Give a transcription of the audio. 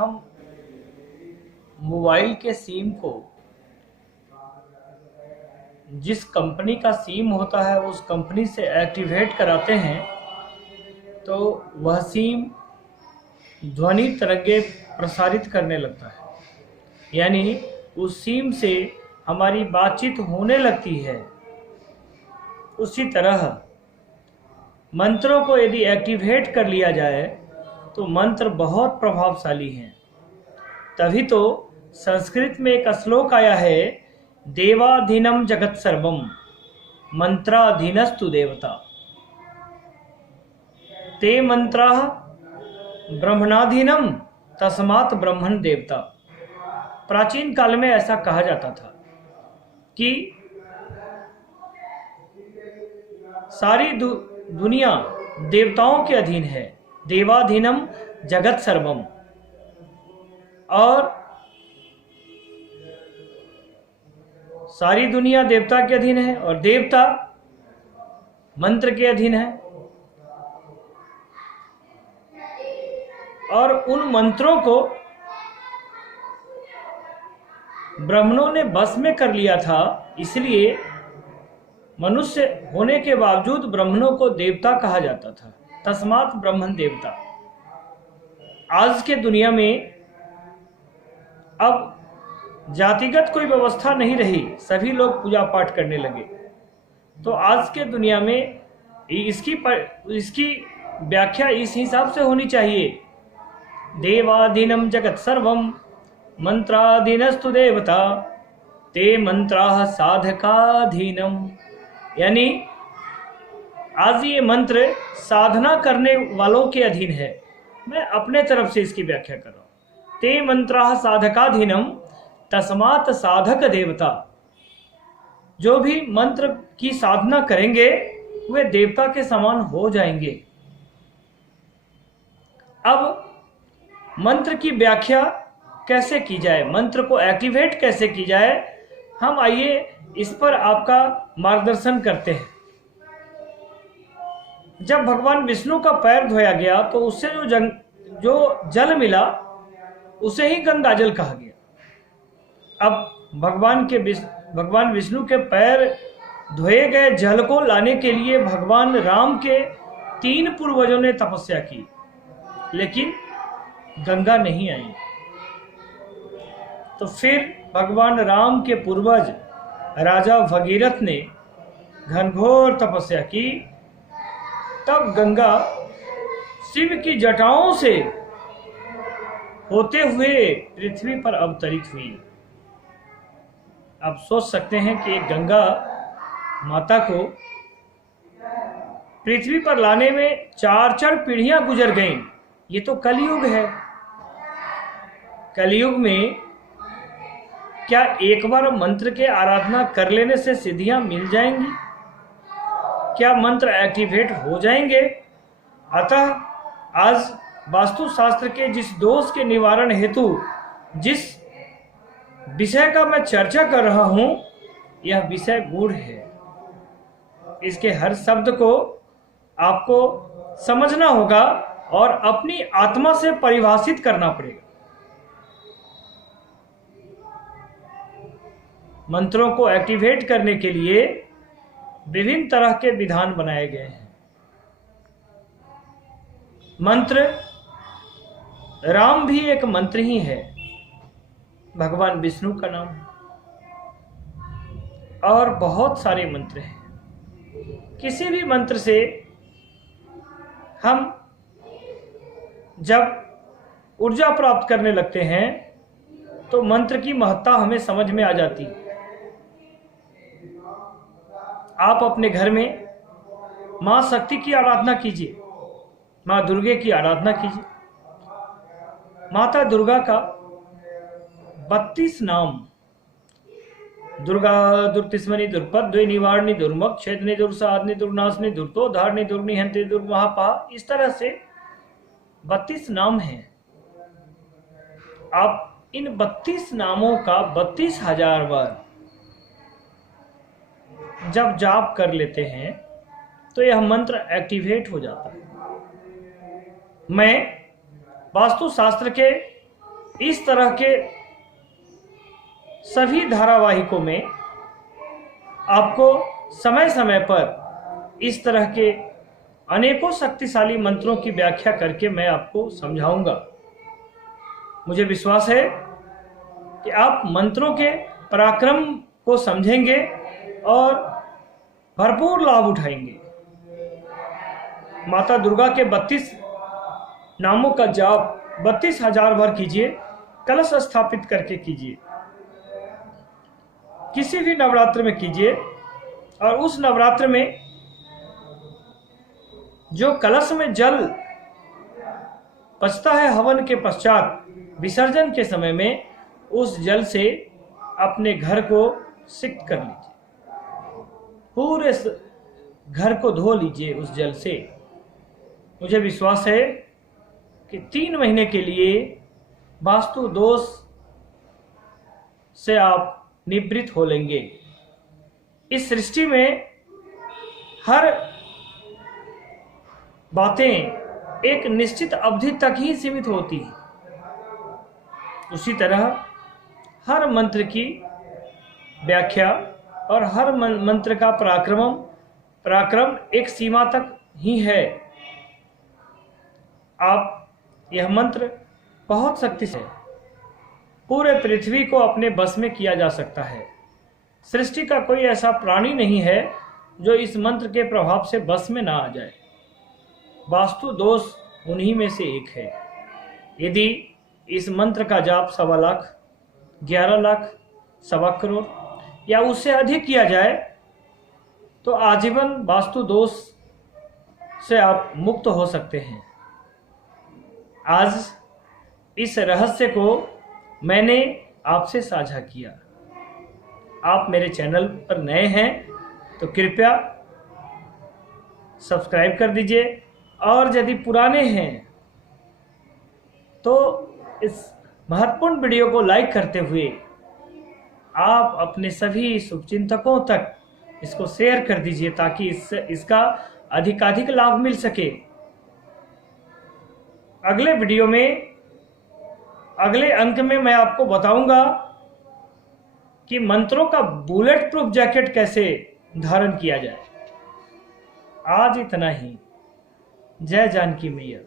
हम मोबाइल के सिम को जिस कंपनी का सिम होता है उस कंपनी से एक्टिवेट कराते हैं तो वह सिम ध्वनि तरंगे प्रसारित करने लगता है, यानी उस सिम से हमारी बातचीत होने लगती है। उसी तरह मंत्रों को यदि एक्टिवेट कर लिया जाए तो मंत्र बहुत प्रभावशाली हैं। तभी तो संस्कृत में एक श्लोक आया है, देवाधीनम जगत सर्वम मंत्राधीनस्तु देवता, ते मंत्राः ब्रह्मणाधीनम तस्मात् ब्रह्मण देवता। प्राचीन काल में ऐसा कहा जाता था कि सारी दुनिया देवताओं के अधीन है, देवाधीनम जगत सर्वम, और सारी दुनिया देवता के अधीन है और देवता मंत्र के अधीन है। और उन मंत्रों को ब्राह्मणों ने बस में कर लिया था, इसलिए मनुष्य होने के बावजूद ब्राह्मणों को देवता कहा जाता था, तस्मात् ब्रह्मण देवता। आज के दुनिया में अब जातिगत कोई व्यवस्था नहीं रही, सभी लोग पूजा पाठ करने लगे। तो आज के दुनिया में इसकी व्याख्या इस हिसाब से होनी चाहिए, देवाधीनम जगत सर्वम मंत्राधीनस्तु देवता, ते मंत्राः साधकाधीनम। यानी आज ये मंत्र साधना करने वालों के अधीन है। मैं अपने तरफ से इसकी व्याख्या कर रहा हूं। ते मंत्राः साधकाधीनम तस्मात् साधक देवता। जो भी मंत्र की साधना करेंगे वे देवता के समान हो जाएंगे। अब मंत्र की व्याख्या कैसे की जाए, मंत्र को एक्टिवेट कैसे की जाए, हम आइए इस पर आपका मार्गदर्शन करते हैं। जब भगवान विष्णु का पैर धोया गया तो उससे जो जल मिला उसे ही गंगा जल कहा गया। अब भगवान विष्णु के पैर धोए गए जल को लाने के लिए भगवान राम के 3 पूर्वजों ने तपस्या की, लेकिन गंगा नहीं आई। तो फिर भगवान राम के पूर्वज राजा भगीरथ ने घनघोर तपस्या की, तब गंगा शिव की जटाओं से होते हुए पृथ्वी पर अवतरित हुई। आप सोच सकते हैं कि गंगा माता को पृथ्वी पर लाने में 4 पीढ़ियां गुजर गईं। ये तो कलयुग है। कलयुग में क्या एक बार मंत्र के आराधना कर लेने से सिद्धियां मिल जाएंगी? क्या मंत्र एक्टिवेट हो जाएंगे? अतः आज वास्तुशास्त्र के जिस दोष के निवारण हेतु जिस विषय का मैं चर्चा कर रहा हूं, यह विषय गूढ़ है। इसके हर शब्द को आपको समझना होगा और अपनी आत्मा से परिभाषित करना पड़ेगा। मंत्रों को एक्टिवेट करने के लिए विभिन्न तरह के विधान बनाए गए हैं। मंत्र, राम भी एक मंत्र ही है, भगवान विष्णु का नाम है, और बहुत सारे मंत्र हैं। किसी भी मंत्र से हम जब ऊर्जा प्राप्त करने लगते हैं तो मंत्र की महत्ता हमें समझ में आ जाती है। आप अपने घर में मां शक्ति की आराधना कीजिए, मां दुर्गे की आराधना कीजिए। माता दुर्गा का 32 नाम, दुर्गा दुर्तिस्मनि दुर्पद द्वै निवारणी दुर्मक छेदनी दुर्साधनी दुर्नाशनी दुर्तो धारणी दुर्निहंत्री दुर्महापा, इस तरह से 32 नाम हैं। आप इन 32 नामों का 32,000 बार जब जाप कर लेते हैं तो यह मंत्र एक्टिवेट हो जाता है। मैं वास्तुशास्त्र के इस तरह के सभी धारावाहिकों में आपको समय समय पर इस तरह के अनेकों शक्तिशाली मंत्रों की व्याख्या करके मैं आपको समझाऊंगा। मुझे विश्वास है कि आप मंत्रों के पराक्रम को समझेंगे और भरपूर लाभ उठाएंगे। माता दुर्गा के 32 नामों का जाप 32,000 बार कीजिए, कलश स्थापित करके कीजिए, किसी भी नवरात्र में कीजिए। और उस नवरात्र में जो कलश में जल बचता है हवन के पश्चात विसर्जन के समय में, उस जल से अपने घर को सिक्त कर लीजिए, पूरे घर को धो लीजिए उस जल से। मुझे विश्वास है कि 3 महीने के लिए वास्तु दोष से आप निवृत्त हो लेंगे। इस सृष्टि में हर बातें एक निश्चित अवधि तक ही सीमित होती हैं। उसी तरह हर मंत्र की व्याख्या और हर मंत्र का पराक्रम एक सीमा तक ही है। आप यह मंत्र बहुत शक्तिशाली है, पूरे पृथ्वी को अपने बस में किया जा सकता है। सृष्टि का कोई ऐसा प्राणी नहीं है जो इस मंत्र के प्रभाव से बस में ना आ जाए। वास्तु दोष उन्हीं में से एक है। यदि इस मंत्र का जाप 1.25 लाख, 11 लाख, 1.25 करोड़ या उससे अधिक किया जाए तो आजीवन वास्तु दोष से आप मुक्त हो सकते हैं। आज इस रहस्य को मैंने आपसे साझा किया। आप मेरे चैनल पर नए हैं तो कृपया सब्सक्राइब कर दीजिए, और यदि पुराने हैं तो इस महत्वपूर्ण वीडियो को लाइक करते हुए आप अपने सभी शुभचिंतकों तक इसको शेयर कर दीजिए, ताकि इसका अधिकाधिक लाभ मिल सके। अगले वीडियो में, अगले अंक में मैं आपको बताऊंगा कि मंत्रों का बुलेट प्रूफ जैकेट कैसे धारण किया जाए। आज इतना ही। जय जानकी मैया।